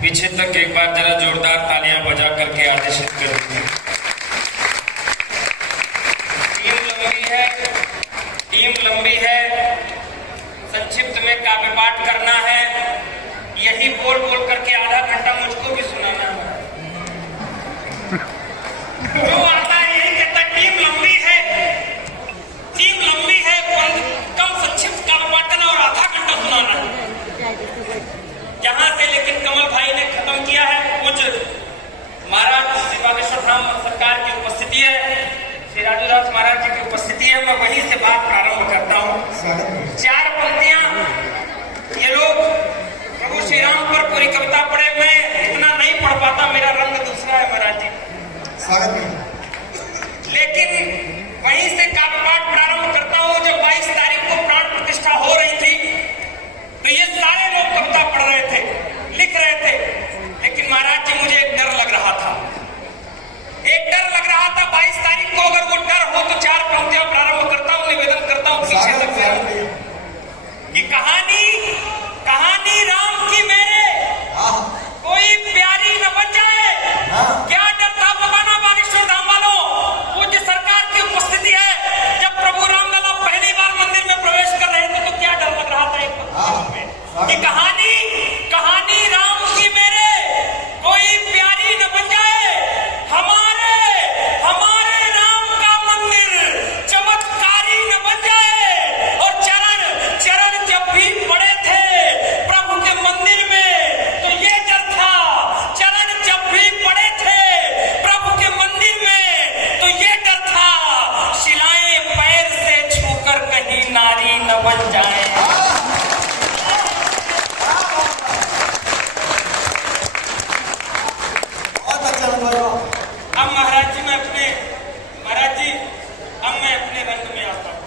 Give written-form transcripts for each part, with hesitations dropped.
पीछे तक एक बार जरा जोरदार तालियां बजा करके आदेशित कर दीजिए। टीम लंबी है, संक्षिप्त में काव्य पाठ करना है, यही बोल बोल करके आधा घंटा मुझको भी सुनाना है। जो आता है यही कहता टीम लंबी है, कम संक्षिप्त काव्य पाठ करना और आधा घंटा सुनाना है। यहाँ से लेकिन कमल भाई ने खत्म किया है। कुछ महाराज श्री बागेश्वर धाम सरकार की उपस्थिति है, श्री राजूदास महाराज जी की उपस्थिति है, मैं वहीं से बात प्रारंभ करता हूँ। 4 पंक्तियां ये लोग प्रभु श्री राम पर पूरी कविता पढ़े, मैं इतना नहीं पढ़ पाता, मेरा रंग दूसरा है महाराज जी, लेकिन वहीं से काव्य पाठ प्रारंभ करता हूँ। जब 22 तारीख को प्राण प्रतिष्ठा हो रही थी तो ये सारे लोग कविता पढ़ रहे थे, लिख रहे थे, लेकिन महाराज जी मुझे एक डर लग रहा था, 22 तारीख को अगर वो डर हो तो 4 पंक्तियां प्रारंभ करता हूँ, निवेदन करता हूँ पीछे तक कि कहानी राम की मेरे कोई प्यारी न बन जाए। क्या डर था बताना बागेश्वर धाम वालों, पूज्य सरकार की उपस्थिति है। जब प्रभु रामलला पहली बार मंदिर में प्रवेश कर रहे थे तो क्या डर लग रहा था कि कहानी राम की मेरे कोई प्यारी न बन जाए, हमारे राम का मंदिर चमत्कारी न बन जाए। और चरण जब भी पड़े थे प्रभु के मंदिर में तो ये डर था, चरण जब भी पड़े थे प्रभु के मंदिर में तो ये डर था, शिलाएं पैर से छूकर कहीं नारी न बन जाए। अब महाराज जी अब मैं अपने रंग में आता हूँ।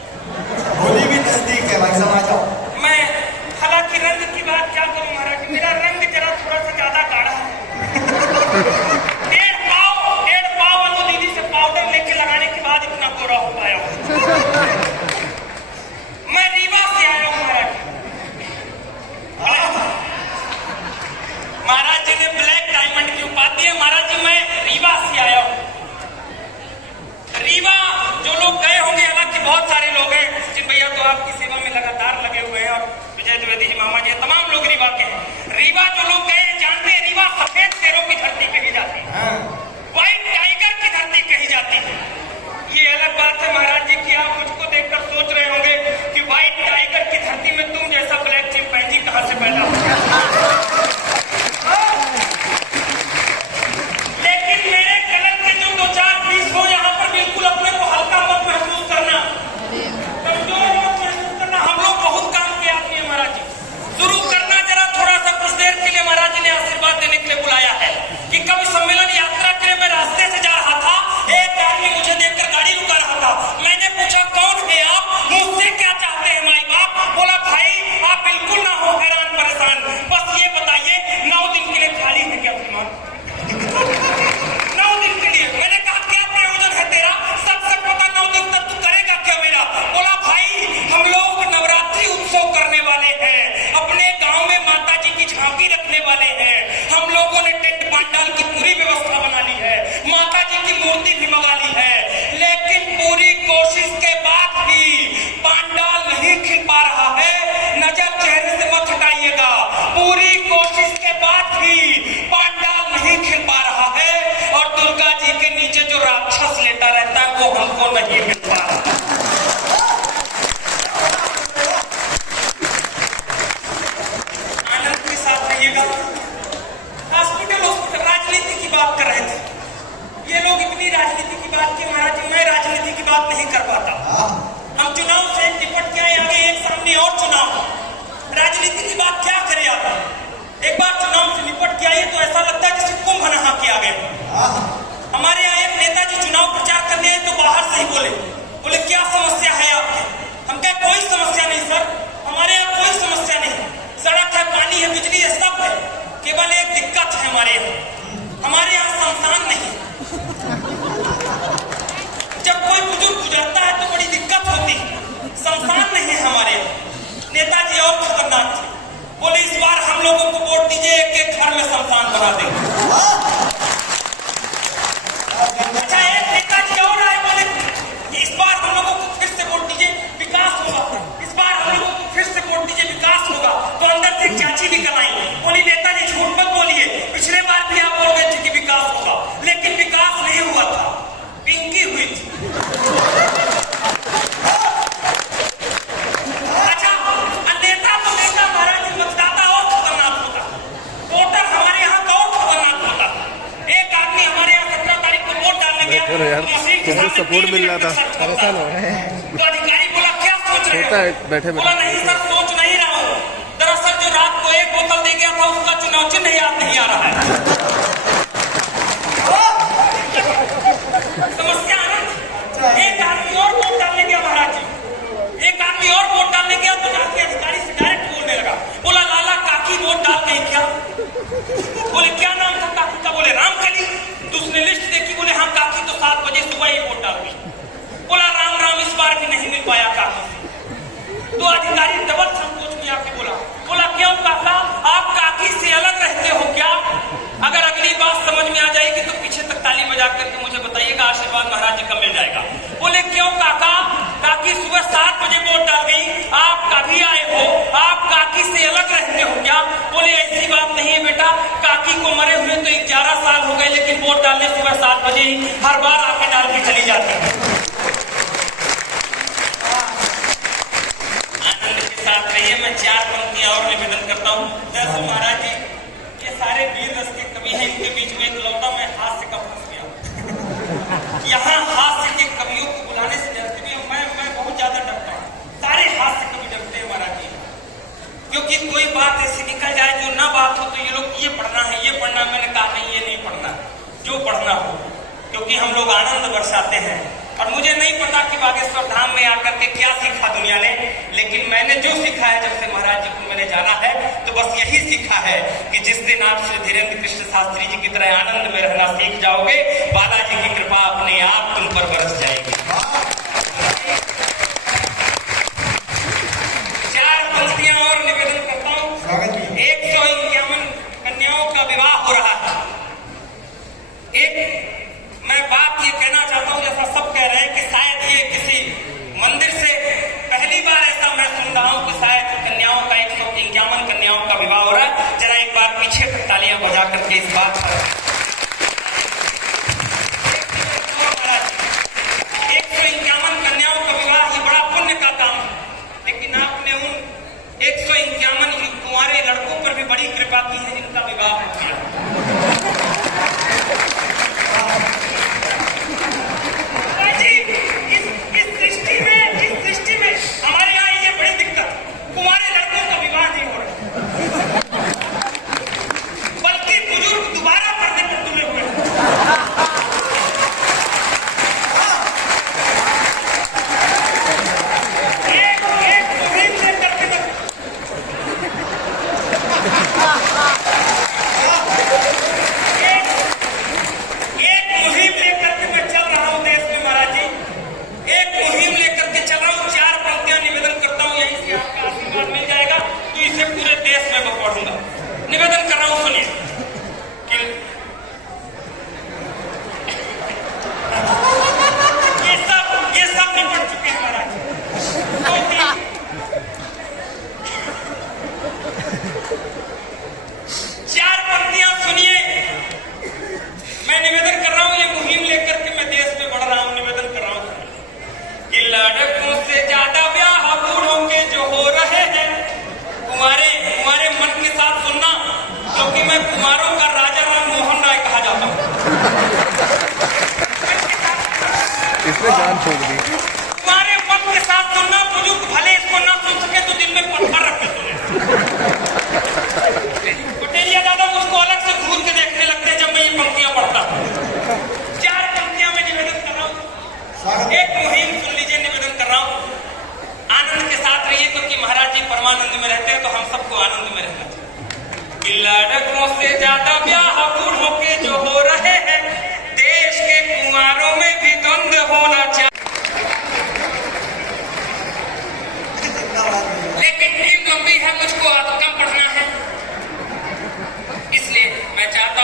होली भी नजदीक है भाई साहब, आ जाओ। मैं हालांकि रंग की बात क्या करूं महाराज जी, मेरा रंग जरा थोड़ा सा ज्यादा गाढ़ा है। 1.5 पाव वालों दीदी से पाउडर लेके लगाने के बाद इतना गोरा हो पाया हूं। मैं रीवा से आया हूं महाराज जी ने ब्लैक डायमंड की उपाधि है। महाराज जी मैं रीवा से आया हूं। रीवा जो लोग गए होंगे, हालांकि बहुत सारे लोग हैं, सचिन भैया तो आपकी सेवा में लगातार लगे हुए हैं और विजय द्विवेदी जी मामा जी, तमाम लोग रीवा के हैं। रीवा जो लोग गए हैं जानते हैं रीवा सफेद शेरों की धरती कही जाती है, व्हाइट टाइगर की धरती कही जाती है। ये अलग बात है महाराज जी की आप मुझको देखकर सोच रहे होंगे कि व्हाइट टाइगर की धरती में तुम जैसा ब्लैक चिंपैंजी कहां से पैदा हो। लेकिन मेरे कलर के जो 2-4 पीस हो यहाँ पर बिल्कुल अपने को हल्का मत महसूस करना, कमजोर मत महसूस करना। हम लोग बहुत काम के आदमी है महाराज जी, शुरू करना जरा थोड़ा सा कुछ देर के लिए। महाराज जी ने आशीर्वाद देने के लिए बुलाया है कि कवि सम्मेलन यात्रा के लिए मैं रास्ते से जा रहा था, एक आदमी मुझे देखकर गाड़ी रुका रहा था। मैंने पूछा कौन है आप, मुझसे क्या चाहते हैं माई बाप? बोला भाई आप बिल्कुल ना हो हैरान परेशान, बस ये बताइए 9 दिन के लिए खाली है क्या श्रीमान? 9 दिन के लिए। मैंने कहा क्या प्रयोजन है तेरा, सबसे पता 9 दिन तक तू करेगा क्या मेरा? बोला भाई हम लोग नवरात्रि उत्सव करने वाले हैं, अपने गांव में माता जी की झांकी रखने वाले हैं, हम लोगों ने टेंट पंडाल की पूरी व्यवस्था बना ली है, माता जी की मूर्ति भी मंगा ली है, लेकिन पूरी कोशिश के बाद भी पंडाल नहीं खिल पा रहा है। नजर चेहरे से मत हटाइएगा, पूरी कोशिश के बाद भी पंडाल नहीं खिल पा रहा है और दुर्गा जी के नीचे जो राक्षस लेटा रहता है वो हमको नहीं मिल पा रहा। आनंद के साथ रहिएगा। हॉस्पिटल राजनीति की बात कर रहे थे ये लोग, इतनी राजनीति की बात की महाराज जी, मैं राजनीति की बात नहीं कर पाता। हम चुनाव से निपट के आए, आगे एक सामने और चुनाव, राजनीति की बात क्या करें आप। एक बार चुनाव से निपट के आइए तो ऐसा लगता है जैसे कुंभ नहा के आ गए। हमारे यहाँ एक नेताजी चुनाव प्रचार करने आए तो बाहर से ही बोले क्या समस्या है आपकी? हम कहे कोई समस्या नहीं सर, हमारे यहाँ कोई समस्या नहीं, सड़क है, पानी है, बिजली है, सब है, केवल एक दिक्कत है हमारे यहाँ शमशान नहीं। जब कोई बुजुर्ग गुजरता है तो बड़ी दिक्कत होती है, शमशान नहीं है हमारे यहाँ। नेताजी और खतरनाक थे, बोले इस बार हम हम लोगों को वोट दीजिए, एक एक घर में शमशान बना देंगे। अच्छा, एक नेताजी और आए, बोले इस बार हम लोगों को फिर से वोट दीजिए, विकास होगा। इस बार हम लोगों को फिर से वोट दीजिए, विकास होगा। तो अंदर से चाची निकल आई, बोली नेताजी झूठ मत बोलिए, पिछले बार भी आप बोल रहे थे कि विकास होगा, लेकिन विकास नहीं हुआ था, पिंकी हुई थी। अच्छा, नेता तो नेता महाराज, मतदाता और खतरनाक होता, वोटर हमारे यहाँ तो और खतरनाक होता। एक आदमी हमारे यहाँ 17 तारीख को वोट डालने गया, तुमको सपोर्ट मिल रहा था, परेशान हो रहे हैं। तो अधिकारी बोला क्या सोच रहे हो? बैठे बोला नहीं सर, सोच नहीं रहा हूँ, दरअसल जो रात को एक बोतल दे गया था उसका चुनाव चिन्ह याद नहीं आ रहा है। समस्या आनंद, एक आदमी और वोट डालने गया महाराज जी, एक आदमी और वोट डालने गया तो जाके अधिकारी से डायरेक्ट बोलने लगा, बोला लाला काकी वोट डाल गई क्या? बोले क्या नाम था काकी का? बोले रामकली। तो उसने लिस्ट देखी, बोले हाँ काकी तो 7 बजे सुबह ही वोट डाल गई। बोला राम राम, इस बार भी नहीं मिल पाया काकी से। तो अधिकारी डबल संकोच में आके बोला क्यों काका, आप काकी से अलग रहते हो क्या? अगर अगली बात समझ में आ जाएगी तो पीछे तक ताली बजा करके मुझे बताइएगा, आशीर्वाद महाराज जी का मिल जाएगा। बोले क्यों काका, काकी सुबह 7 बजे वोट डाल गई, आप कभी आए हो, आप काकी से अलग रहते हो क्या? बोले ऐसी बात नहीं है बेटा, काकी को मरे हुए तो 11 साल हो गए, लेकिन वोट डालने सुबह 7 बजे ही हर बार आके डाल के चली जाती है। आनंद के साथ रहिए। मैं 4 पंक्तियां और निवेदन करता हूँ। दरअसल महाराज जी ये सारे वीर रस के कवि हैं, इनके बीच में इकलौता मैं हास्य का फंस गया। यहाँ हास्य के कवियों को बुलाने से डरते भी मैं बहुत ज्यादा डरता हूँ। सारे हास्य कवि डरते हैं महाराज जी, क्योंकि कोई बात ऐसी निकल जाए जो ना बात हो तो ये लोग ये पढ़ना है, ये पढ़ना। मैंने कहा नहीं, ये नहीं पढ़ना, जो पढ़ना हो, क्योंकि हम लोग आनंद बरसाते हैं। और मुझे नहीं पता कि बागेश्वर धाम में आकर के क्या सीखा दुनिया ने, लेकिन मैंने जो सीखा है जब से महाराज जी को मैंने जाना है, तो बस यही सीखा है कि जिस दिन आप श्री धीरेन्द्र कृष्ण शास्त्री जी की तरह आनंद में रहना सीख जाओगे, बालाजी की कृपा अपने आप तुम पर बरस जाएगी। 4 पंक्तियां और निवेदन करता हूँ। 151 कन्याओं का विवाह हो रहा है। एक मैं बात ये कहना चाहता हूँ, जैसा सब कह रहे हैं कि शायद ये किसी मंदिर से पहली बार ऐसा मैं सुन रहा हूँ कि शायद कन्याओं का 151 कन्याओं का विवाह हो रहा है। जरा एक बार पीछे पर तालियां बजा करके इस बात पर 151 कन्याओं का विवाह, ये बड़ा पुण्य का काम है, लेकिन आपने उन 151 कुंवारे लड़कों पर भी बड़ी कृपा की है जिनका विवाह हो गया। इस सृष्टि में हमारे यहाँ ये बड़ी दिक्कत, कुंवारे लड़कों का विवाह नहीं हो रहा, बल्कि बुजुर्ग दोबारा पढ़ने पर तुले हुए हैं। एक मुहिम लेकर के मैं चल रहा हूँ देश में महाराज जी, एक मुहिम लेकर के चल रहा हूँ। 4 पंक्तियां निवेदन करता हूँ, यहीं से आपका आशीर्वाद मिल जाएगा, तो इसे पूरे देश में मैं पढ़ूंगा। निवेदन कर रहा हूँ, सुनिए। ये सब निपट चुके हैं महाराज। 4 पंक्तियां सुनिए, मैं निवेदन कर रहा हूँ, ये मुहिम लेकर के मैं देश में बढ़ रहा हूँ, निवेदन कर रहा हूँ कि लड़कों से ज्यादा ब्याह बूढ़ों के जो हो रहे हैं, कुंवारे मन के साथ सुनना, क्योंकि मैं कुंवारों का राजा राम मोहन राय कहा जाता हूँ। इसने जान छोड़ दी। कुंवारे मन के साथ सुनना, बुजुर्ग भले इसको ना सुन सके तो दिल में पत्थर रख के सुने। पटेलिया दादा मुझको अलग से घूर के देखने लगते हैं जब मैं ये पंक्तियां पढ़ता हूँ। 4 पंक्तियां में निवेदन कर रहा हूँ, एक मुहिम सुन लीजिए, निवेदन कर रहा हूँ। आनंद के साथ रहिए, क्योंकि महाराज जी परमानंद में रहते हैं तो हम सबको आनंद में रहना चाहिए। लड़कों से ज्यादा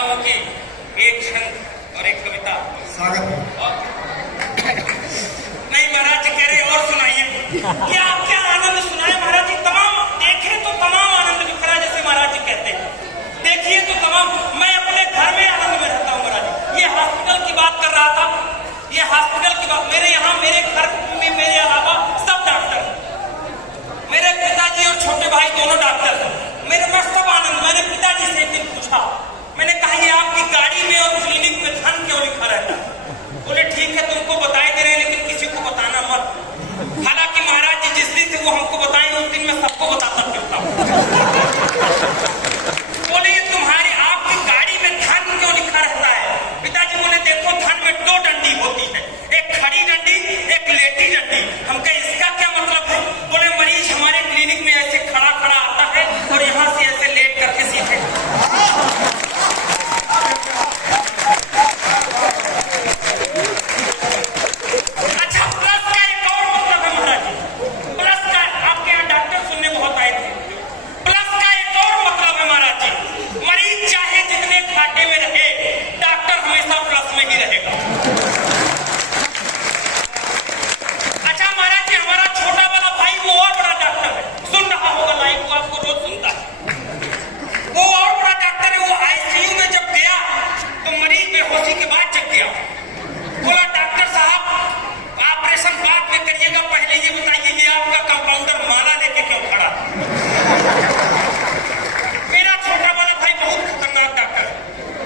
हूँ कि एक छंद और एक कविता स्वागत है। नहीं महाराज जी कह रहे और सुनाइए। क्या आनंद सुनाए महाराज जी, तमाम देखे तो तमाम आनंद बिखरा, जैसे महाराज जी कहते हैं। देखिए तो तमाम, मैं अपने घर में आनंद में रहता हूँ महाराज जी। ये हॉस्पिटल की बात कर रहा था, ये हॉस्पिटल की बात, मेरे यहाँ मेरे घर में मेरे अलावा सब डॉक्टर, मेरे पिताजी और छोटे भाई दोनों डॉक्टर। मेरे में सब आनंद। मैंने पिताजी से एक दिन पूछा, मैंने कहा ये आपकी गाड़ी में और क्लिनिक में धन क्यों लिखा रहता है? बोले ठीक है तुमको बताए दे रहे हैं, लेकिन किसी को बताना मत। हालांकि महाराज जी जिस दिन से वो हमको बताए उस दिन मैं सबको बताता फिरता हूँ। बोले ये तुम्हारी आपकी गाड़ी में धन क्यों लिखा रहता है? पिताजी बोले देखो धन में 2 डंडी होती है, एक खड़ी डंडी एक लेटी डंडी। हम कहे इसका क्या मतलब है? बोले मरीज हमारे क्लिनिक में ऐसे खड़ा खड़ा आता है और यहाँ से ऐसे लेट करके सीखे। अच्छा प्लस का एक और मतलब है महाराज जी, प्लस का आपके यहाँ डॉक्टर सुनने बहुत आए थे। प्लस का एक और मतलब है महाराज जी, मरीज चाहे जितने घाटे में रहे, डॉक्टर हमेशा प्लस में ही रहेगा। अच्छा महाराज जी हमारा छोटा वाला भाई वो और बड़ा डॉक्टर है, सुन रहा होगा लाइव, वो आपको रोज सुनता है। वो और बड़ा डॉक्टर है, वो आईसीयू में जब गया तो मरीज बेहोशी के बाद जग गया। बोला डॉक्टर साहब ऑपरेशन बाद में करिएगा, पहले ये बताइए ये आपका कंपाउंडर माला लेके क्यों खड़ा? मेरा छोटा वाला भाई बहुत खतरनाक डॉक्टर है।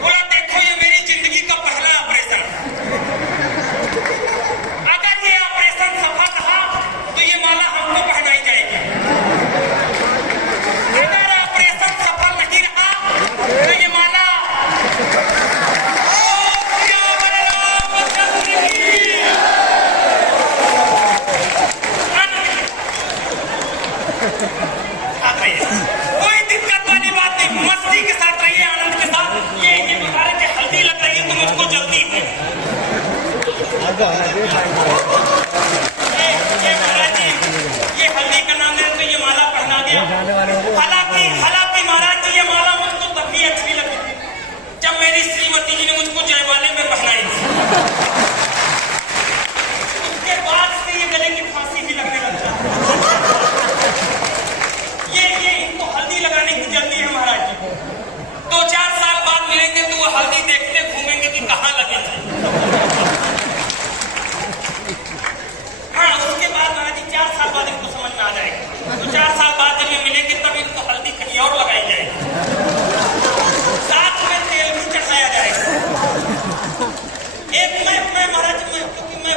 बोला देखो ये मेरी जिंदगी का पहला ऑपरेशन है, अगर ये ऑपरेशन सफल रहा तो ये माला हमको पहनाई जाएगी, अगर ऑपरेशन सफल नहीं रहा तो ये माला कोई दिक्कत वाली बात नहीं, मस्ती के साथ रहिए, आनंद के साथ। ये बता रहे थे हल्दी लग रही है तो मुझको जल्दी है। ये महाराज जी ये हल्दी का नाम है तो ये माला पहना दिया। हालांकि महाराज जी ये माला मुझको तभी अच्छी लगी थी जब मेरी श्रीमती जी ने मुझको जयमाले में पहनाई थी। उसके बाद से ये गले की फांसी भी लगने लगता है। ये इनको हल्दी लगाने की जल्दी है महाराज जी। 2-4 साल बाद मिलेंगे तो वो हल्दी देखते घूमेंगे कि कहाँ लगे थे। हाँ उसके बाद महाराज जी 4 साल बाद इनको समझ में आ जाएगा। तो 4 साल बाद जब ये मिलेंगे तब इनको हल्दी कहीं और लगाई जाएगी, साथ में तेल भी चढ़ाया जाएगा। एक मैं महाराज जी क्योंकि मैं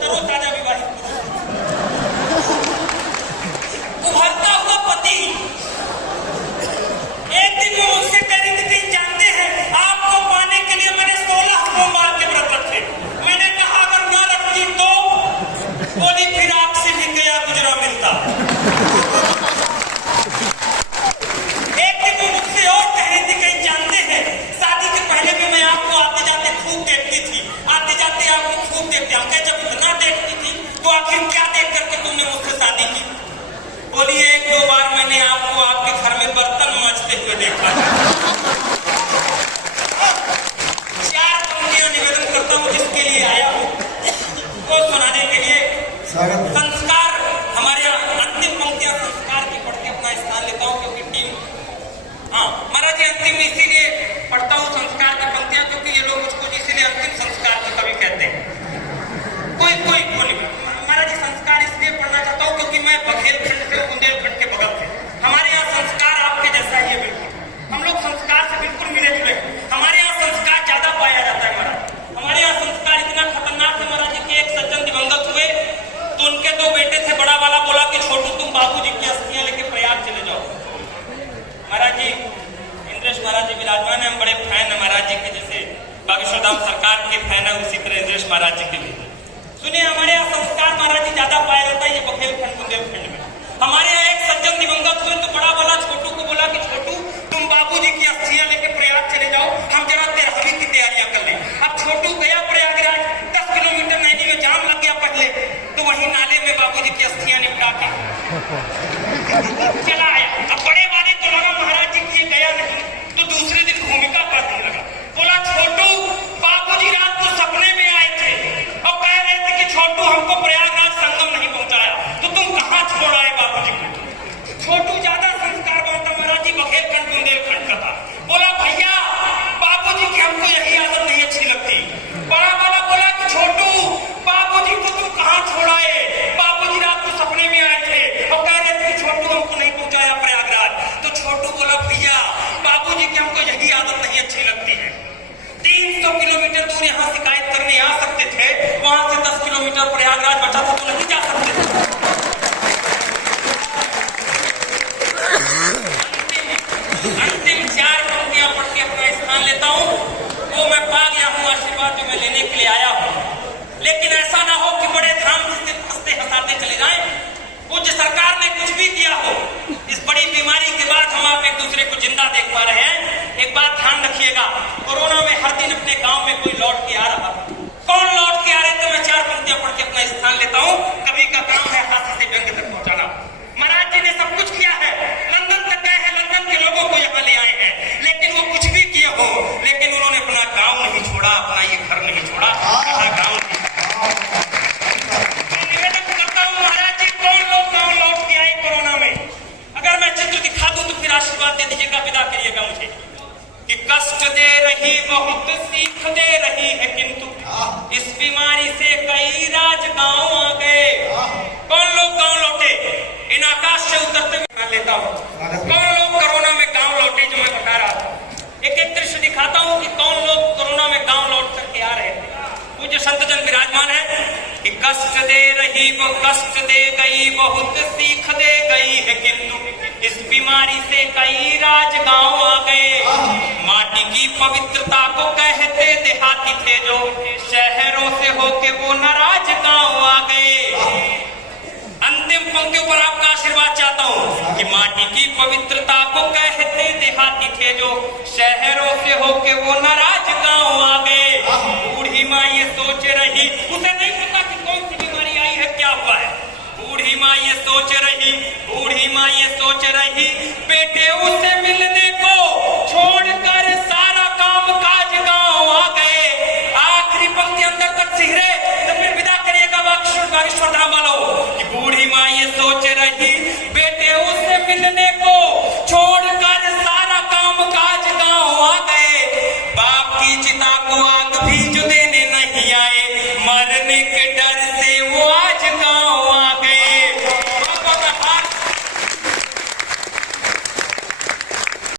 तरोताजा विवाहित उभरता हुआ पति, एक दिन वो मुझसे कह रही थी कहीं जानते हैं आपको पाने के लिए मैंने 16 सोमवार के व्रत रखे। मैंने कहा अगर ना रखती तो? बोली फिर आपसे भी गया गुजरा मिलता। एक दिन वो मुझसे और कह रही थी कहीं जानते हैं शादी के पहले भी मैं आपको आते जाते खूब देखती थी, आते जाते आपको खूब देखते। हम जब इतना देखती थी तो आखिर क्या देख करके तुमने मुझसे शादी की? बोली 1-2 बार मैंने आपको आपके घर में बर्तन मांजते हुए देखा। 4 पंक्तियां निवेदन करता हूँ जिसके लिए आया हूँ वो सुनाने के लिए। स्वागत है। संस्कार हमारे यहाँ अंतिम पंक्तियां संस्कार की पढ़ के अपना स्थान लेता हूँ क्योंकि टीम महाराज जी अंतिम इसीलिए पढ़ता हूँ संस्कार की पंक्तियां क्योंकि ये लोग मुझको इसीलिए अंतिम संस्कार की कवि कहते हैं। कोई महाराज जी संस्कार इसलिए पढ़ना चाहता हूँ क्योंकि मैं बघेलखंड से बुंदेलखंड के बगल से, हमारे यहाँ संस्कार आपके जैसा ही है बिल्कुल। हम लोग संस्कार से बिल्कुल मिले जुले। हमारे यहाँ संस्कार ज्यादा पाया जाता है महाराज। हमारे यहाँ संस्कार इतना खतरनाक है महाराज जी कि एक सज्जन दिवंगत हुए तो उनके 2 बेटे थे। बड़ा वाला बोला कि छोटू तुम बाबूजी की अस्थियां लेके प्रयाग चले जाओ। महाराज जी इंद्रेश महाराज जी विराजमान है, हम बड़े फैन है महाराज जी के, जैसे बागेश्वर धाम सरकार के फैन है उसी तरह इंद्रेश महाराज जी के भी। सुनिए हमारे यहाँ संस्कार महाराज जी ज्यादा पाया जाता है ये बघेलखंड बुंदेलखंड में। हमारे यहाँ एक सज्जन दिवंगत हुए तो बड़ा वाला छोटू को बोला कि छोटू तुम बाबूजी की अस्थियां लेके प्रयाग चले जाओ, हम जरा 13वीं की तैयारियां कर लें। अब छोटू गया प्रयागराज, 10 किलोमीटर नैनी में जाम लग गया पहले, तो वहीं नाले में बाबूजी की अस्थियां निपटा के चला आया। अब बड़े वाले को लगा महाराज जी की गया नहीं तो दूसरे दिन भूमिका का दिन लगा। अच्छी लगती है। 300 किलोमीटर दूर यहाँ शिकायत करने आ सकते थे, वहां से 10 किलोमीटर प्रयागराज बचा था तो नहीं जा सकते थे। अंतिम 4 पंक्तियां पढ़ के अपना स्थान लेता हूँ। वो मैं पा गया हूँ आशीर्वाद जो मैं लेने के लिए आया हूँ। लेकिन ऐसा ना हो कि बड़े धाम से हंसते हंसाते चले जाएं। कुछ सरकार ने कुछ भी किया हो, इस बड़ी बीमारी के बाद हम आप एक दूसरे को जिंदा देख पा रहे हैं। एक बात ध्यान रखिएगा, कोरोना में हर दिन अपने गांव में कोई लौट के आ रहा। कौन लौट के आ रहे थे? मैं 4 पंक्तियां पढ़ के अपना स्थान लेता हूँ। कवि का काम है हाथी से व्यंग तक पहुंचाना। महाराज जी ने सब कुछ किया है, लंदन तक गए हैं, लंदन के लोगों को यहाँ ले आए हैं। लेकिन वो कुछ भी किए हो, लेकिन उन्होंने अपना गाँव नहीं छोड़ा, अपना ये घर नहीं छोड़ा, अपना गाँव नहीं। आशीर्वाद दे दीजिएगा, विदा करिएगा मुझे। कि कष्ट दे रही बहुत, सीख दे रही है, किंतु इस बीमारी से कई राज गांव आ गए। कौन लोग गांव लौटे? इन आकाश से उतरते हुए लेता हूँ। कौन लोग कोरोना में गांव लौटे, जो मैं बता रहा था। एक एक दृश्य दिखाता हूँ कि कौन लोग कोरोना में गांव लौट करके आ रहे थे। पूज्य संतजन विराजमान है कि कष्ट दे रही वो कष्ट दे गई, बहुत सीख दे गई है, किंतु इस बीमारी से कई राज गांव आ गए। माटी की पवित्रता को कहते देहाती थे, जो शहरों से होके वो नाराज गांव आ गए। अंतिम पंक्तियों पर आपका आशीर्वाद चाहता हूँ कि माटी की पवित्रता को कहते देहाती थे, जो शहरों से होके वो नाराज गांव आ गए। बूढ़ी माँ ये सोच रही, उसे नहीं पता कि कौन सी बीमारी आई है, क्या हुआ है। बूढ़ी माँ ये सोच रही, बूढ़ी माँ ये सोच रही, बेटे उसे मिलने को